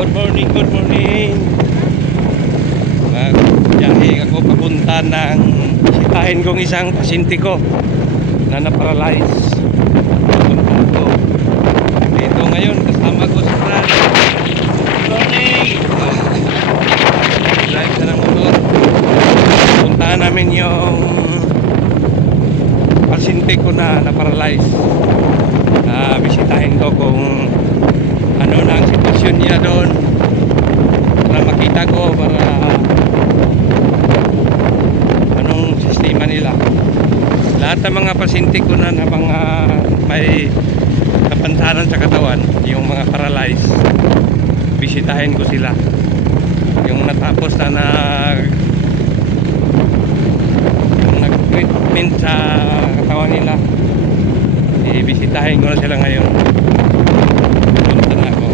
Good morning, good morning. Magbiyahe ako papunta ng sitahin kong isang pasyente ko na na-paralyze. Punta ko dito ngayon, kasama ko sa Rado. Good morning. Drive na ng motor. Puntahan namin yung pasyente ko na na-paralyze. Bisitahin ko kung ano na ang sitwasyon niya doon para makita ko para anong sistema nila. Lahat ng mga pasyente ko na mga may kapansanan sa katawan, yung mga paralyzed, bisitahin ko sila. Yung natapos na yung nag-treatment sa katawan nila, ibisitahin ko na sila ngayon. Punta na ako.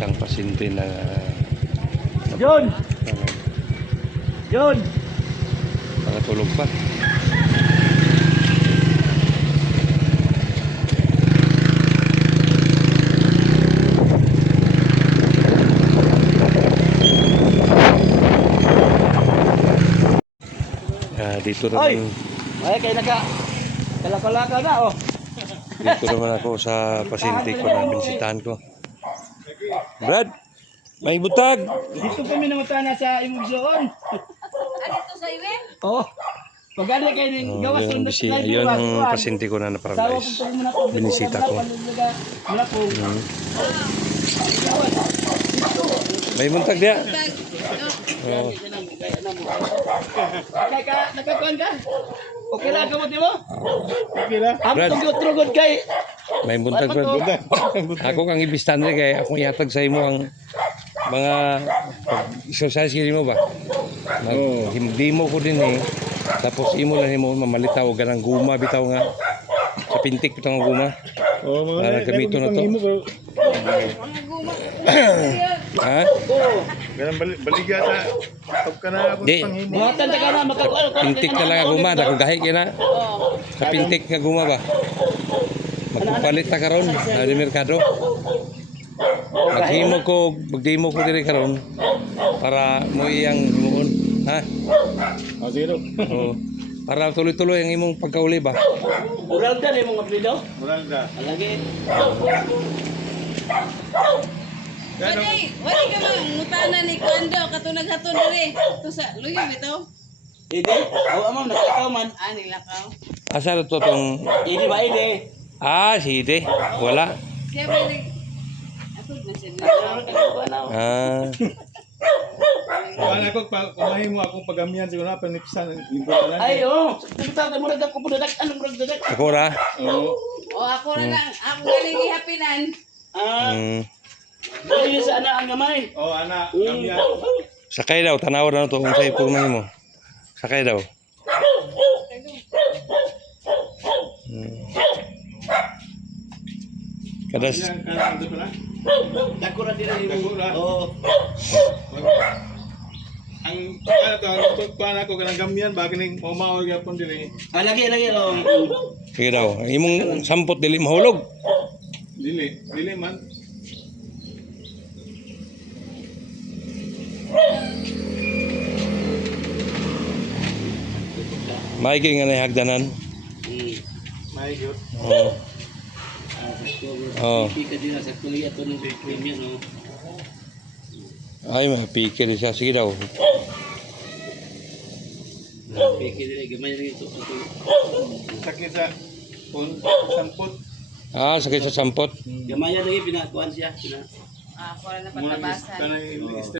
Isang pasyente na John! John! nakatulog pa. Dito naman, Ay, kayo kalaka na, oh. dito naman ako sa pasyente ko na binisitahan ko. Brad, may butag. Dito kami namutana sa imugsoon. Dito sa iwe? Oo. Pagano kayo ng gawas Yung yun ang pasyente ko na na-paralyze. Binisita ko. May buntag dia. Oh. Nakakuan ka? Okay lang gamot mo? Okay lang. Brad. Ang trugod kay. May buntag, Brad. Ako kang ibistan rin kaya akong ihatag sa imo ang mga exercise kini mo ba? Demo ko din eh. Tapos imo lang mo mamalitaw og ganang guma bitaw nga sa pintik bitaw nga guma. Para gamito na to. Ha? Ganang baligya sa tawag ka na ako Di. panghimo. Buhatan ta kana makakuan. Pintik na lang nga guma, dako gahi kina. Sa pintik nga guma ba? Magpalit ta karon sa merkado. Magdemo ko diri karon para mo iyang himuon, ha? Zero. Oh. Para tuloy-tuloy ang imong pagkauli ba? Ural ka ni mong apelyido? Moral ka. Alagi. Wala ka mangutana ni Kuando katunag haton diri. To sa luyo bitaw. Ide, aw amam nakakaw man. Ani lakaw. Asa to tong Ide ba ide? sige. Wala. Siya ba ni Ako na siya. Ah, Wala ko kumahin mo akong pagamihan siguro na panipisan lingkuran na. Ay, oh. Kita mo na ko pudadak anong ragdadak. ako ra. Oo. O ako na lang, ako galing ihapinan. Ah, Mm. dili sa ana ang gamay. Oh, ana, kamiyan. Sakay daw, tanaw na to kung sa'yo purma mo. Sakay daw. Kadas, Kamiyan ka na pala. Dako ra dira Dako ra. Oo. Ang ano to, ang pagpana ko kanang gamihan ba kining mamaw gyapon diri. Ah, lagi oh. sige daw. Imong sampot dili mahulog. Dili man. Maigi nga na hagdanan. May gyud. Oo. Oo. Pika din sa kuya to ng premium no. Ay, mapikir siya. Sige daw. Piki dili gamay rin ito. Sakit sa sampot. Sakit sa sampot. Gamay lagi pinakuan siya. Ako na Mga patabasan. kanang